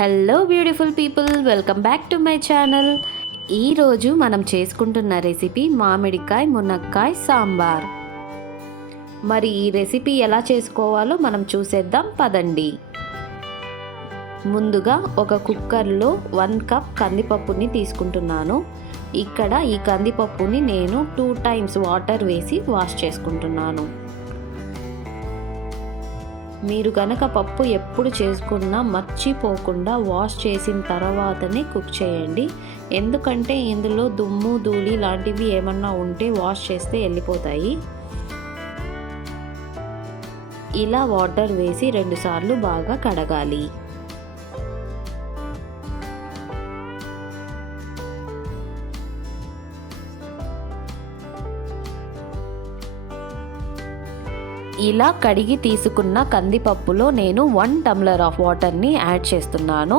Hello beautiful people, welcome back to my channel. ఈరోజు మనం చేసుకుంటున్న రెసిపీ మామిడికాయ మునక్కాయ సాంబార్. మరి ఈ రెసిపీ ఎలా చేసుకోవాలో మనం చూసేద్దాం పదండి. ముందుగా ఒక కుక్కర్లో 1 కప్ కందిపప్పుని తీసుకుంటున్నాను. ఇక్కడ ఈ కందిపప్పుని నేను 2 టైమ్స్ వాటర్ వేసి వాష్ చేసుకుంటున్నాను. మీరు కనుక పప్పు ఎప్పుడు చేసుకున్నా మర్చిపోకుండా వాష్ చేసిన తర్వాతనే కుక్ చేయండి. ఎందుకంటే ఇందులో దుమ్ము ధూళి లాంటివి ఏమన్నా ఉంటే వాష్ చేస్తే వెళ్ళిపోతాయి. ఇలా వాటర్ వేసి 2 సార్లు బాగా కడగాలి. ఇలా కడిగి తీసుకున్న కందిపప్పులో నేను 1 టంబ్లర్ ఆఫ్ వాటర్ని యాడ్ చేస్తున్నాను.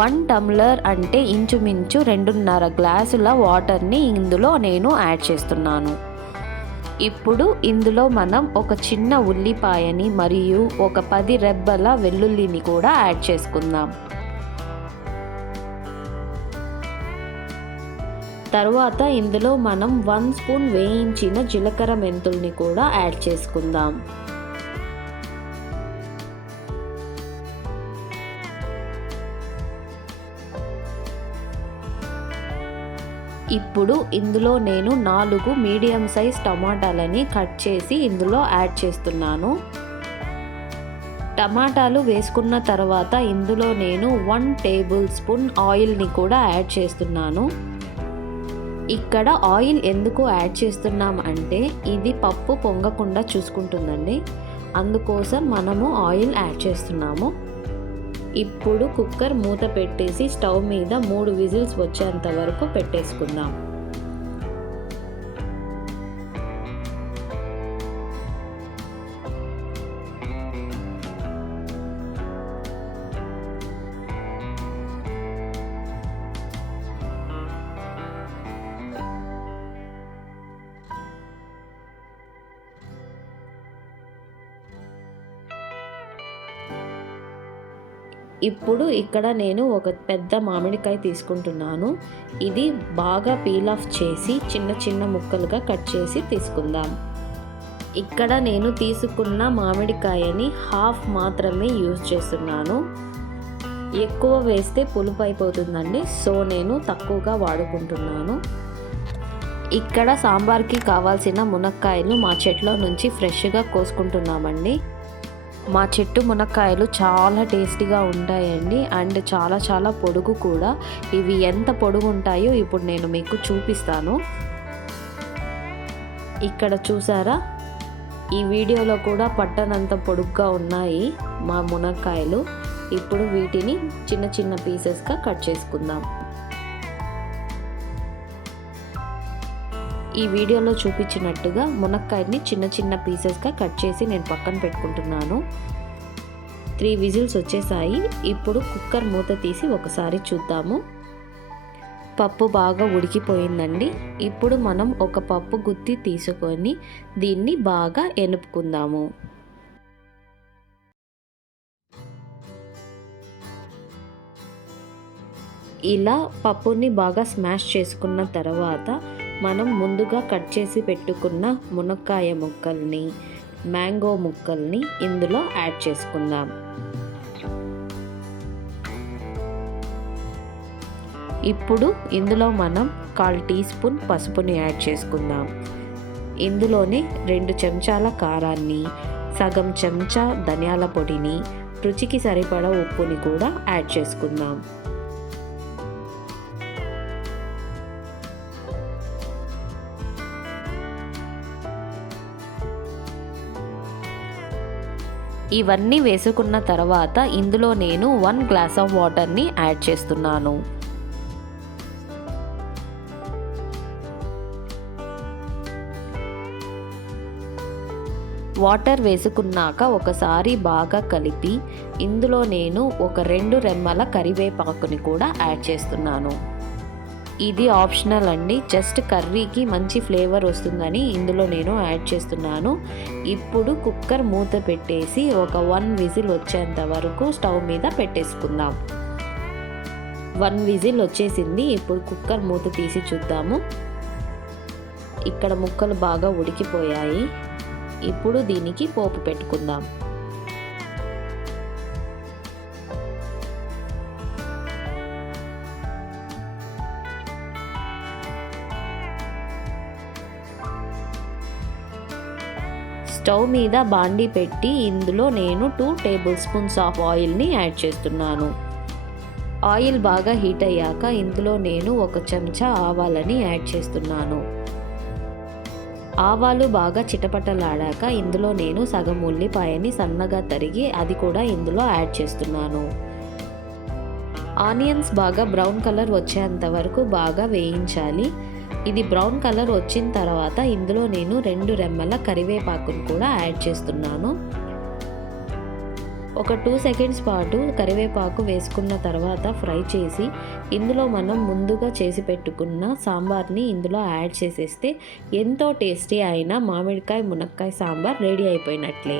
1 టంబ్లర్ అంటే ఇంచుమించు 2.5 గ్లాసుల వాటర్ని ఇందులో నేను యాడ్ చేస్తున్నాను. ఇప్పుడు ఇందులో మనం ఒక చిన్న ఉల్లిపాయని మరియు ఒక 10 రెబ్బల వెల్లుల్లిని కూడా యాడ్ చేసుకుందాం. తర్వాత ఇందులో మనం 1 స్పూన్ వేయించిన జీలకర్ర మెంతుల్ని కూడా యాడ్ చేసుకుందాం. ఇప్పుడు ఇందులో నేను 4 మీడియం సైజ్ టమాటాలని కట్ చేసి ఇందులో యాడ్ చేస్తున్నాను. టమాటాలు వేసుకున్న తర్వాత ఇందులో నేను 1 టేబుల్ స్పూన్ ఆయిల్ని కూడా యాడ్ చేస్తున్నాను. ఇక్కడ ఆయిల్ ఎందుకు యాడ్ చేస్తున్నాం అంటే ఇది పప్పు పొంగకుండా చూసుకుంటుందండి, అందుకోసం మనము ఆయిల్ యాడ్ చేస్తున్నాము. ఇప్పుడు కుక్కర్ మూత పెట్టేసి స్టవ్ మీద 3 విజిల్స్ వచ్చేంత వరకు పెట్టేసుకుందాం. ఇప్పుడు ఇక్కడ నేను ఒక పెద్ద మామిడికాయ తీసుకుంటున్నాను. ఇది బాగా పీల్ ఆఫ్ చేసి చిన్న చిన్న ముక్కలుగా కట్ చేసి తీసుకుందాం. ఇక్కడ నేను తీసుకున్న మామిడికాయని హాఫ్ మాత్రమే యూజ్ చేస్తున్నాను. ఎక్కువ వేస్తే పులుపు అయిపోతుందండి, సో నేను తక్కువగా వాడుకుంటున్నాను. ఇక్కడ సాంబార్కి కావాల్సిన మునక్కాయలు మా చెట్లో నుంచి ఫ్రెష్గా కోసుకుంటున్నామండి. మా చెట్టు మునక్కాయలు చాలా టేస్టీగా ఉంటాయండి అండ్ చాలా పొడుగు కూడా. ఇవి ఎంత పొడుగు ఉంటాయో ఇప్పుడు నేను మీకు చూపిస్తాను. ఇక్కడ చూసారా, ఈ వీడియోలో కూడా పట్టనంత పొడుగ్గా ఉన్నాయి మా మునక్కాయలు. ఇప్పుడు వీటిని చిన్న చిన్న పీసెస్గా కట్ చేసుకుందాం. ఈ వీడియోలో చూపించినట్టుగా మునక్కాయని చిన్న చిన్న పీసెస్గా కట్ చేసి నేను పక్కన పెట్టుకుంటున్నాను. 3 విజిల్స్ వచ్చేసాయి. ఇప్పుడు కుక్కర్ మూత తీసి ఒకసారి చూద్దాము. పప్పు బాగా ఉడికిపోయిందండి. ఇప్పుడు మనం ఒక పప్పు గుత్తి తీసుకొని దీన్ని బాగా ఎనుపుకుందాము. ఇలా పప్పుని బాగా స్మాష్ చేసుకున్న తర్వాత మనం ముందుగా కట్ చేసి పెట్టుకున్న మునక్కాయ ముక్కల్ని, మ్యాంగో ముక్కల్ని ఇందులో యాడ్ చేసుకుందాం. ఇప్పుడు ఇందులో మనం 1/4 టీ స్పూన్ పసుపుని యాడ్ చేసుకుందాం. ఇందులోనే 2 చెంచాల కారాన్ని, సగం చెంచా ధనియాల పొడిని, రుచికి సరిపడా ఉప్పుని కూడా యాడ్ చేసుకుందాం. ఇవన్నీ వేసుకున్న తర్వాత ఇందులో నేను 1 గ్లాస్ ఆఫ్ వాటర్ని యాడ్ చేస్తున్నాను. వాటర్ వేసుకున్నాక ఒకసారి బాగా కలిపి ఇందులో నేను ఒక 2 రెమ్మల కరివేపాకుని కూడా యాడ్ చేస్తున్నాను. ఇది ఆప్షనల్ అండి, జస్ట్ కర్రీకి మంచి ఫ్లేవర్ వస్తుందని ఇందులో నేను యాడ్ చేస్తున్నాను. ఇప్పుడు కుక్కర్ మూత పెట్టేసి ఒక 1 విజిల్ వచ్చేంత వరకు స్టవ్ మీద పెట్టేసుకుందాం. 1 విజిల్ వచ్చేసింది. ఇప్పుడు కుక్కర్ మూత తీసి చూద్దాము. ఇక్కడ ముక్కలు బాగా ఉడికిపోయాయి. ఇప్పుడు దీనికి పోపు పెట్టుకుందాం. స్టవ్ మీద బాండీ పెట్టి ఇందులో నేను 2 టేబుల్ స్పూన్స్ ఆఫ్ ఆయిల్ని యాడ్ చేస్తున్నాను. ఆయిల్ బాగా హీట్ అయ్యాక ఇందులో నేను 1 చెంచా ఆవాలని యాడ్ చేస్తున్నాను. ఆవాలు బాగా చిటపటలాడాక ఇందులో నేను సగం ఉల్లిపాయని సన్నగా తరిగి అది కూడా ఇందులో యాడ్ చేస్తున్నాను. ఆనియన్స్ బాగా బ్రౌన్ కలర్ వచ్చేంత వరకు బాగా వేయించాలి. ఇది బ్రౌన్ కలర్ వచ్చిన తర్వాత ఇందులో నేను 2 రెమ్మల కరివేపాకును కూడా యాడ్ చేస్తున్నాను. ఒక 2 సెకండ్స్ పాటు కరివేపాకు వేసుకున్న తర్వాత ఫ్రై చేసి ఇందులో మనం ముందుగా చేసి పెట్టుకున్న సాంబార్ని ఇందులో యాడ్ చేసేస్తే ఎంతో టేస్టీ అయిన మామిడికాయ మునక్కాయ సాంబార్ రెడీ అయిపోయినట్లే.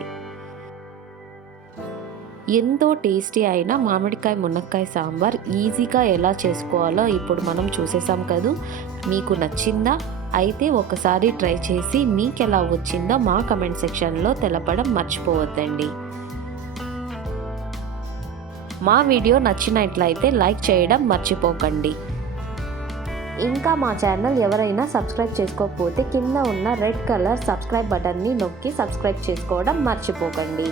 ఎంతో టేస్టీ అయిన మామిడికాయ మునక్కాయ సాంబార్ ఈజీగా ఎలా చేసుకోవాలో ఇప్పుడు మనం చూసేసాం కదూ. మీకు నచ్చిందా? అయితే ఒకసారి ట్రై చేసి మీకు ఎలా వచ్చిందో మా కమెంట్ సెక్షన్లో తెలపడం మర్చిపోవద్దండి. మా వీడియో నచ్చినట్లయితే లైక్ చేయడం మర్చిపోకండి. ఇంకా మా ఛానల్ ఎవరైనా సబ్స్క్రైబ్ చేసుకోకపోతే కింద ఉన్న రెడ్ కలర్ సబ్స్క్రైబ్ బటన్ని నొక్కి సబ్స్క్రైబ్ చేసుకోవడం మర్చిపోకండి.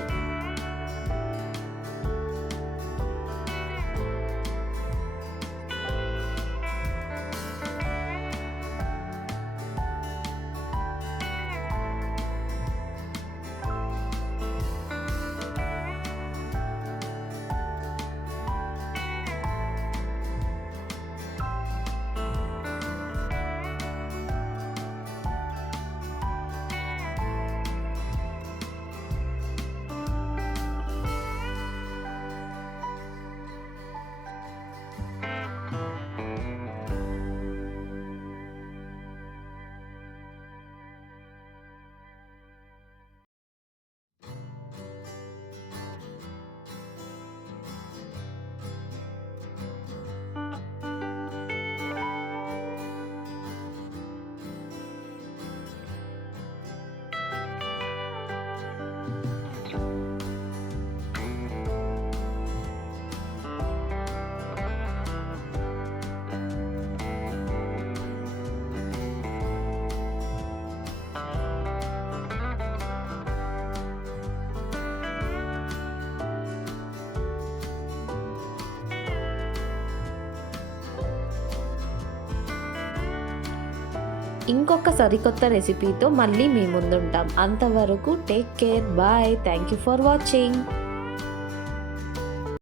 ఇంకొక సరికొత్త రెసిపీతో మళ్ళీ మీ ముందుంటాం. అంతవరకు take care, bye. Thank you for watching.